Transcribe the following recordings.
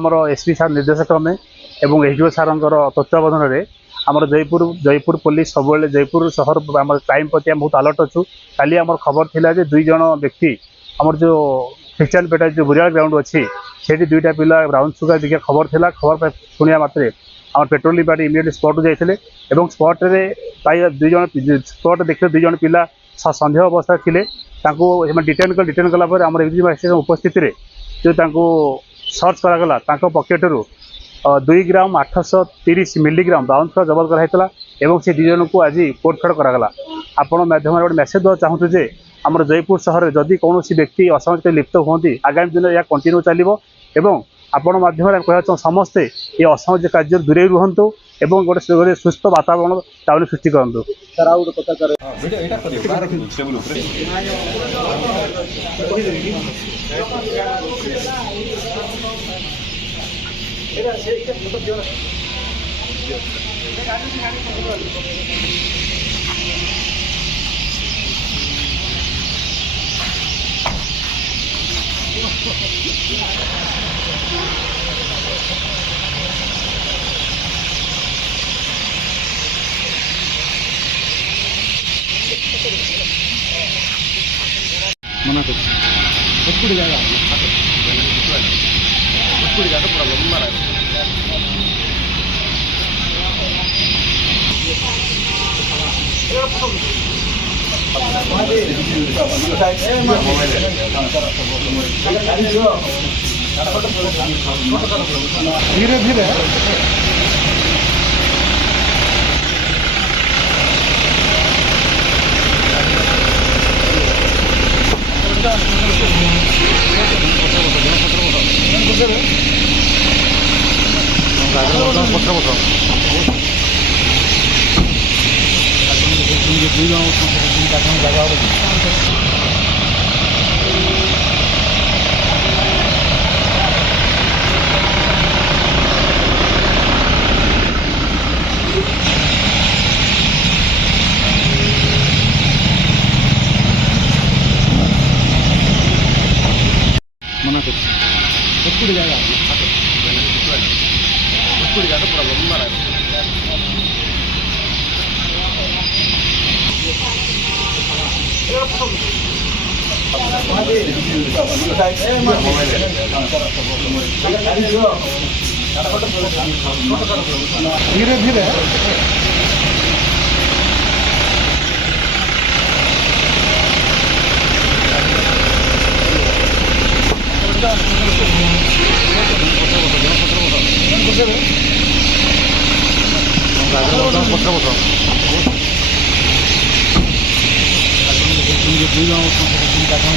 आमर एसपी सार निर्देश क्रमे एवं एसडीओ सार तत्वावधान में आमर जयपुर पुलिस सब जयपुर सहर आम क्राइम प्रति बहुत अलर्ट अच्छु। काली आम खबर थिला जे 2 जन व्यक्ति आमर जो ख्रिस्टियान पेटा जो बुरियाल ग्राउंड अच्छी से 2टा पिला ब्राउन सुगर देखिए खबर थिला। खबर शुणा मात्रे आम पेट्रोलिंग पार्टी इमिडिएटली स्पॉट जाते स्पॉट रे पाई 2 जन स्पॉट देखते 2 जन पिला सन्देह अवस्था थे डिटेन कलापर आम एग्जीक्यूटिव उपस्थित जो सर्च करागला पकेटू 2 ग्राम 830 मिलीग्राम ब्राउन सुगर जबत कराइला और से 2 जन को आज कोर्ट फेड करागला। आपण माध्यम गोटे मेसेज देवा चाहूँ जे आम जयपुर सहर में जदि कौन व्यक्ति असामाजिक लिप्त होती आगामी दिन यह कंटिन्यू चलो एवं आपण माध्यम कह समस्ते ये असामाजिक कार्य दूरे रुहतु एवं गोटे सुस्थ वातावरण टाउन सृष्टि करूँ। मना कर पूरा लंबा धीरे धीरे मना कर पूरा लंबा धीरे धीरे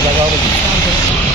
जगह